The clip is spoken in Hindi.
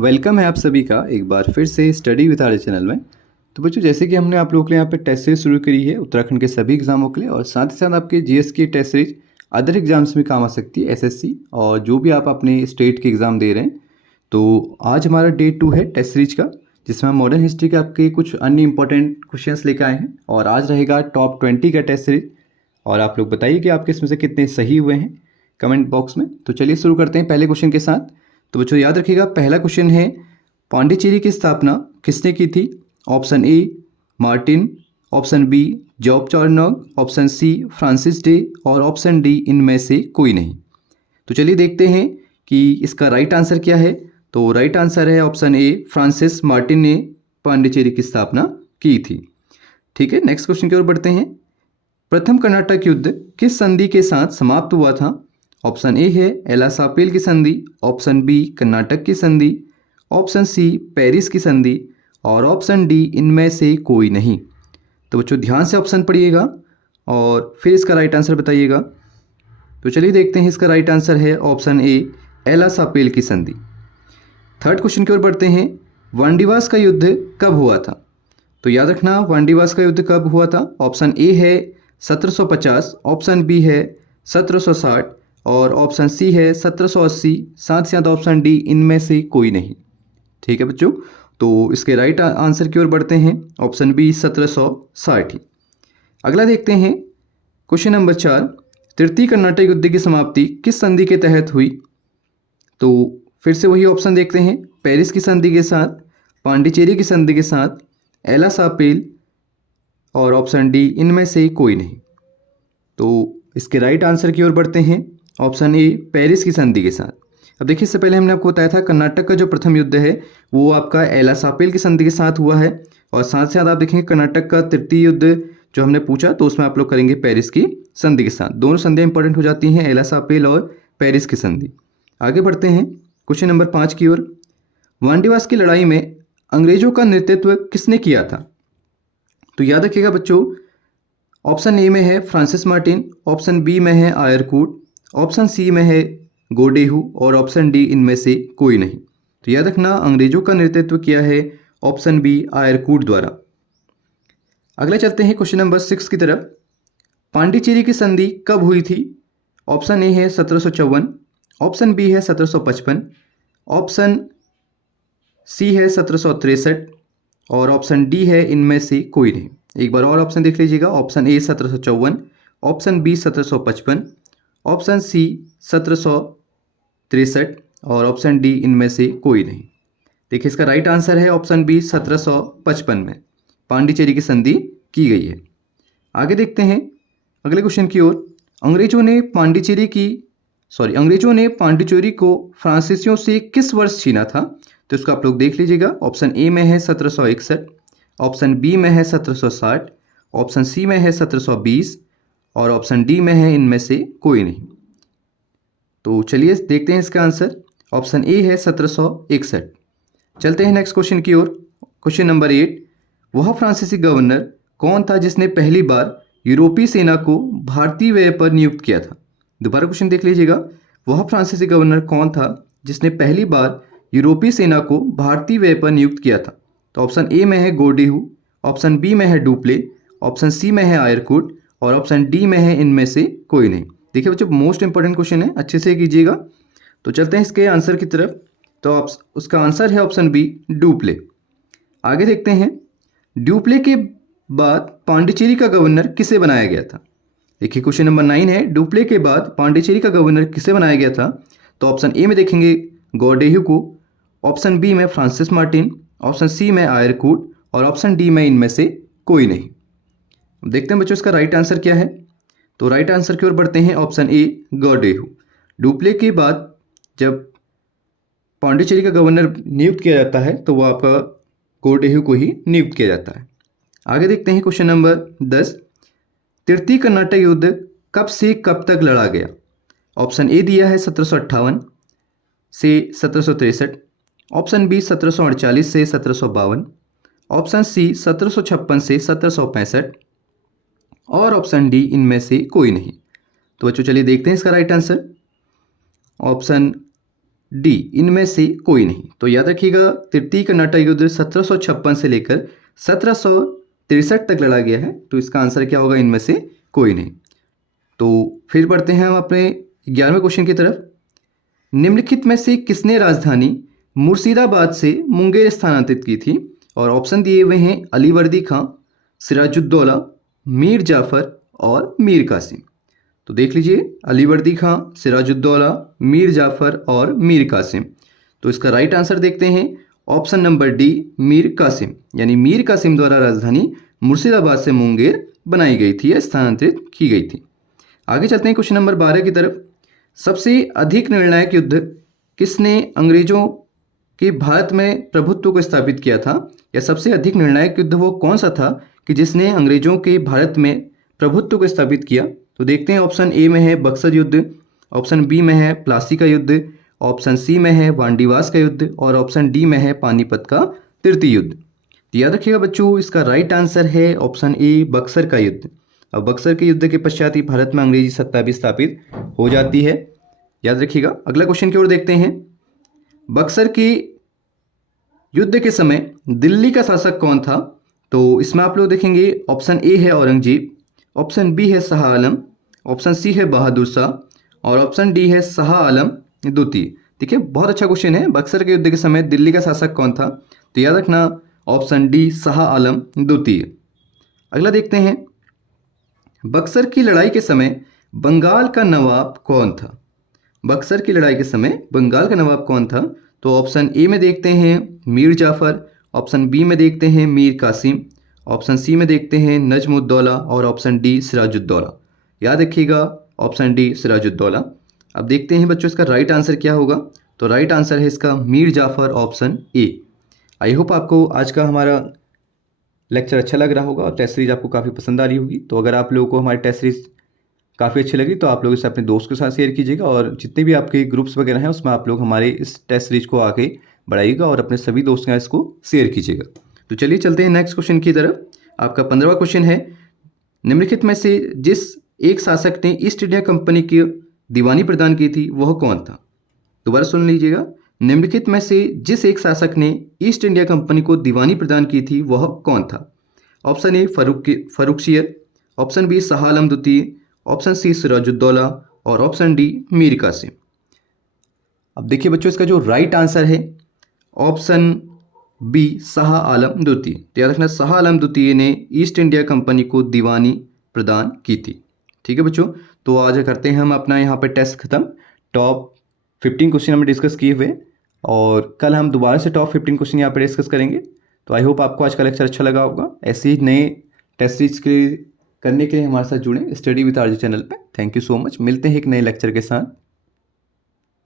वेलकम है आप सभी का एक बार फिर से स्टडी विद आर चैनल में। तो बच्चों, जैसे कि हमने आप लोगों के लिए यहाँ पे टेस्ट सीरीज शुरू करी है उत्तराखंड के सभी एग्जामों के लिए, और साथ ही साथ आपके जीएस की टेस्ट सीरीज अदर एग्जाम्स में काम आ सकती है, एसएससी और जो भी आप अपने स्टेट के एग्ज़ाम दे रहे हैं। तो आज हमारा डे 2 है टेस्ट सीरीज का, जिसमें हम मॉडर्न हिस्ट्री के आपके कुछ अन्य इंपॉर्टेंट क्वेश्चंस लेकर आए हैं, और आज रहेगा टॉप 20 का टेस्ट सीरीज। और आप लोग बताइए कि आपके इसमें से कितने सही हुए हैं कमेंट बॉक्स में। तो चलिए शुरू करते हैं पहले क्वेश्चन के साथ। तो बच्चों याद रखिएगा, पहला क्वेश्चन है पांडिचेरी की स्थापना किसने की थी? Option A Martin, option B Job Charnock, option C Francis Day और ऑप्शन डी इनमें से कोई नहीं। तो चलिए देखते हैं कि इसका राइट आंसर क्या है। तो राइट आंसर है ऑप्शन ए, फ्रांसिस मार्टिन ने पांडिचेरी की स्थापना की थी। ठीक है, नेक्स्ट क्वेश्चन की ओर बढ़ते हैं। प्रथम कर्नाटक युद्ध किस संधि के साथ समाप्त हुआ था? ऑप्शन ए है एलासापेल की संधि, ऑप्शन बी कर्नाटक की संधि, ऑप्शन सी पेरिस की संधि और ऑप्शन डी इनमें से कोई नहीं। तो बच्चों ध्यान से ऑप्शन पढ़िएगा और फिर इसका राइट आंसर बताइएगा। तो चलिए देखते हैं, इसका राइट आंसर है ऑप्शन ए, एलासापेल की संधि। थर्ड क्वेश्चन की ओर बढ़ते हैं। वांडीवास का युद्ध कब हुआ था? तो याद रखना, वांडीवास का युद्ध कब हुआ था? ऑप्शन ए है 1750, ऑप्शन बी है 1760 और ऑप्शन सी है 1780, साथ ही साथ ऑप्शन डी इनमें से कोई नहीं। ठीक है बच्चों, तो इसके राइट आंसर की ओर बढ़ते हैं, ऑप्शन बी 1760 ही। अगला देखते हैं क्वेश्चन नंबर 4। तृतीय कर्नाटक युद्ध की समाप्ति किस संधि के तहत हुई? तो फिर से वही ऑप्शन देखते हैं, पेरिस की संधि के साथ, पांडिचेरी की संधि के साथ, एलासापेल और ऑप्शन डी इनमें से कोई नहीं। तो इसके राइट आंसर की ओर बढ़ते हैं, ऑप्शन ए पेरिस की संधि के साथ। अब देखिए, इससे पहले हमने आपको बताया था कर्नाटक का जो प्रथम युद्ध है वो आपका एलासापेल की संधि के साथ हुआ है, और साथ साथ आप देखेंगे कर्नाटक का तृतीय युद्ध जो हमने पूछा तो उसमें आप लोग करेंगे पेरिस की संधि के साथ। दोनों संधियाँ इंपॉर्टेंट हो जाती हैं, एलासापेल और पेरिस की संधि। आगे बढ़ते हैं क्वेश्चन नंबर 5 की ओर। वांडीवास की लड़ाई में अंग्रेजों का नेतृत्व किसने किया था? तो याद रखिएगा बच्चों, ऑप्शन ए में है फ्रांसिस मार्टिन, ऑप्शन बी में है आयरकूट, ऑप्शन सी में है गोडेहू और ऑप्शन डी इनमें से कोई नहीं। तो याद रखना, अंग्रेजों का नेतृत्व किया है ऑप्शन बी आयरकूट द्वारा। अगला चलते हैं क्वेश्चन नंबर 6 की तरफ। पांडिचेरी की संधि कब हुई थी? ऑप्शन ए है 1754, ऑप्शन बी है 1755, ऑप्शन सी है 1763 और ऑप्शन डी है इनमें से कोई नहीं। एक बार और ऑप्शन देख लीजिएगा, option A 1754, option B 1755, option C 1763 और ऑप्शन डी इनमें से कोई नहीं। देखिए, इसका राइट आंसर है ऑप्शन बी 1755 में पांडिचेरी की संधि की गई है। आगे देखते हैं अगले क्वेश्चन की ओर। अंग्रेजों ने पांडिचेरी को फ्रांसीसियों से किस वर्ष छीना था? तो इसको आप लोग देख लीजिएगा, ऑप्शन ए में है 1761, ऑप्शन बी में है 1760, ऑप्शन सी में है 1720 और ऑप्शन डी में है इनमें से कोई नहीं। तो चलिए देखते हैं इसका आंसर, ऑप्शन ए है 1761। चलते हैं नेक्स्ट क्वेश्चन की ओर। Question number 8। वह फ्रांसीसी गवर्नर कौन था जिसने पहली बार यूरोपीय सेना को भारतीय व्यय पर नियुक्त किया था? दोबारा क्वेश्चन देख लीजिएगा, वह फ्रांसीसी गवर्नर कौन था जिसने पहली बार यूरोपीय सेना को भारतीय व्यय पर नियुक्त किया था? तो ऑप्शन ए में है गोडेहू, ऑप्शन बी में है डुप्ले, ऑप्शन सी में है आयरकूट और ऑप्शन डी में है इनमें से कोई नहीं। देखिए बच्चों, मोस्ट इंपॉर्टेंट क्वेश्चन है, अच्छे से कीजिएगा। तो चलते हैं इसके आंसर की तरफ। तो उसका आंसर है ऑप्शन बी, डुप्ले। आगे देखते हैं, डुप्ले के बाद पांडिचेरी का गवर्नर किसे बनाया गया था? देखिए क्वेश्चन नंबर 9 है, डुप्ले के बाद पांडिचेरी का गवर्नर किसे बनाया गया था? तो ऑप्शन ए में देखेंगे गोडेहू को, ऑप्शन बी में फ्रांसिस मार्टिन, ऑप्शन सी में आयरकूट और ऑप्शन डी में इनमें से कोई नहीं। देखते हैं बच्चों इसका राइट आंसर क्या है। तो राइट आंसर की ओर बढ़ते हैं, ऑप्शन ए गोडेहू। डुप्ले के बाद जब पांडिचेरी का गवर्नर नियुक्त किया जाता है तो वह आपका गोडेहू को ही नियुक्त किया जाता है। आगे देखते हैं क्वेश्चन नंबर 10। तृतीय कर्नाटक युद्ध कब से कब तक लड़ा गया? ऑप्शन ए दिया है 1758 से 1763, ऑप्शन बी 1748 से 1752, ऑप्शन सी 1756 से 1765 और ऑप्शन डी इनमें से कोई नहीं। तो बच्चों चलिए देखते हैं इसका राइट आंसर। ऑप्शन डी इनमें से कोई नहीं। तो याद रखिएगा तृतीय कर्नाटक युद्ध 1756 से लेकर 1763 तक लड़ा गया है। तो इसका आंसर क्या होगा? इनमें से कोई नहीं। तो फिर बढ़ते हैं हम अपने 11वें क्वेश्चन की तरफ। निम्नलिखित में से किसने राजधानी मुर्शिदाबाद से मुंगेर स्थानांतरित की थी? और ऑप्शन दिए हुए हैं अलीवर्दी खां, सिराजुद्दौला, मीर जाफर और मीर कासिम। तो देख लीजिए, अलीवर्दी खां, सिराजुद्दौला, मीर जाफर और मीर कासिम। तो इसका राइट आंसर देखते हैं option number D, Mir Qasim. यानी मीर कासिम द्वारा राजधानी मुर्शिदाबाद से मुंगेर बनाई गई थी या स्थानांतरित की गई थी। आगे चलते हैं क्वेश्चन नंबर 12 की तरफ। सबसे अधिक निर्णायक युद्ध किसने अंग्रेजों के भारत में प्रभुत्व को स्थापित किया था? या सबसे अधिक निर्णायक युद्ध वो कौन सा था कि जिसने अंग्रेजों के भारत में प्रभुत्व को स्थापित किया? तो देखते हैं, ऑप्शन ए में है बक्सर युद्ध, ऑप्शन बी में है प्लासी का युद्ध, ऑप्शन सी में है वांडीवास का युद्ध और ऑप्शन डी में है पानीपत का तृतीय युद्ध। तो याद रखिएगा बच्चों, इसका राइट आंसर है ऑप्शन ए, बक्सर का युद्ध। अब बक्सर के युद्ध के पश्चात ही भारत में अंग्रेजी सत्ता भी स्थापित हो जाती है। याद रखिएगा। अगला क्वेश्चन की ओर देखते हैं। बक्सर के युद्ध के समय दिल्ली का शासक कौन था? तो इसमें आप लोग देखेंगे, ऑप्शन ए है औरंगजेब, ऑप्शन बी है शाह आलम, ऑप्शन सी है बहादुर शाह और ऑप्शन डी है शाह आलम द्वितीय। ठीक है, बहुत अच्छा क्वेश्चन है। बक्सर के युद्ध के समय दिल्ली का शासक कौन था? तो याद रखना ऑप्शन डी, शाह आलम द्वितीय। अगला देखते हैं, बक्सर की लड़ाई के समय बंगाल का नवाब कौन था? बक्सर की लड़ाई के समय बंगाल का नवाब कौन था? तो ऑप्शन ए में देखते हैं मीर जाफर, ऑप्शन बी में देखते हैं मीर कासिम, ऑप्शन सी में देखते हैं नजमुद्दौला और ऑप्शन डी सिराजुद्दौला। याद रखिएगा ऑप्शन डी, सिराजुद्दौला। अब देखते हैं बच्चों इसका राइट आंसर क्या होगा। तो राइट आंसर है इसका Mir Jafar, option A. I hope आपको आज का हमारा लेक्चर अच्छा लग रहा होगा और टेस्ट सीरीज आपको काफ़ी पसंद आ रही होगी। तो अगर आप लोगों को हमारी टेस्ट सीरीज काफ़ी अच्छी लगी तो आप लोग इसे अपने दोस्त के साथ शेयर कीजिएगा और जितने भी आपके ग्रुप्स वगैरह हैं उसमें आप लोग हमारे इस टेस्ट सीरीज को आगे बढ़ाइएगा और अपने सभी दोस्तों के साथ इसको शेयर कीजिएगा। तो चलिए चलते हैं नेक्स्ट क्वेश्चन की तरफ। आपका 15वां क्वेश्चन है, निम्नलिखित में से जिस एक शासक ने ईस्ट इंडिया कंपनी की दीवानी प्रदान की थी वह कौन था? दोबारा सुन लीजिएगा, निम्नलिखित में से जिस एक शासक ने ईस्ट इंडिया कंपनी को दीवानी प्रदान की थी वह कौन था? Option A Farrukhsiyar, option B Shah Alam द्वितीय, ऑप्शन सी सिराजुद्दौला और ऑप्शन डी मीर कासिम। अब देखिए बच्चों, इसका जो राइट आंसर है ऑप्शन बी, शाह आलम द्वितीय। तो याद रखना, शाह आलम द्वितीय ने ईस्ट इंडिया कंपनी को दीवानी प्रदान की थी। ठीक है बच्चों, तो आज करते हैं हम अपना यहाँ पे टेस्ट खत्म। टॉप 15 क्वेश्चन हमने डिस्कस किए हुए और कल हम दोबारा से टॉप 15 क्वेश्चन यहाँ पे डिस्कस करेंगे। तो आई होप आपको आज का लेक्चर अच्छा लगा होगा। ऐसे ही नए टेस्ट सीरीज करने के लिए हमारे साथ जुड़ें स्टडी विद आरजे चैनल पे। Thank you so much. मिलते हैं एक नए लेक्चर के साथ।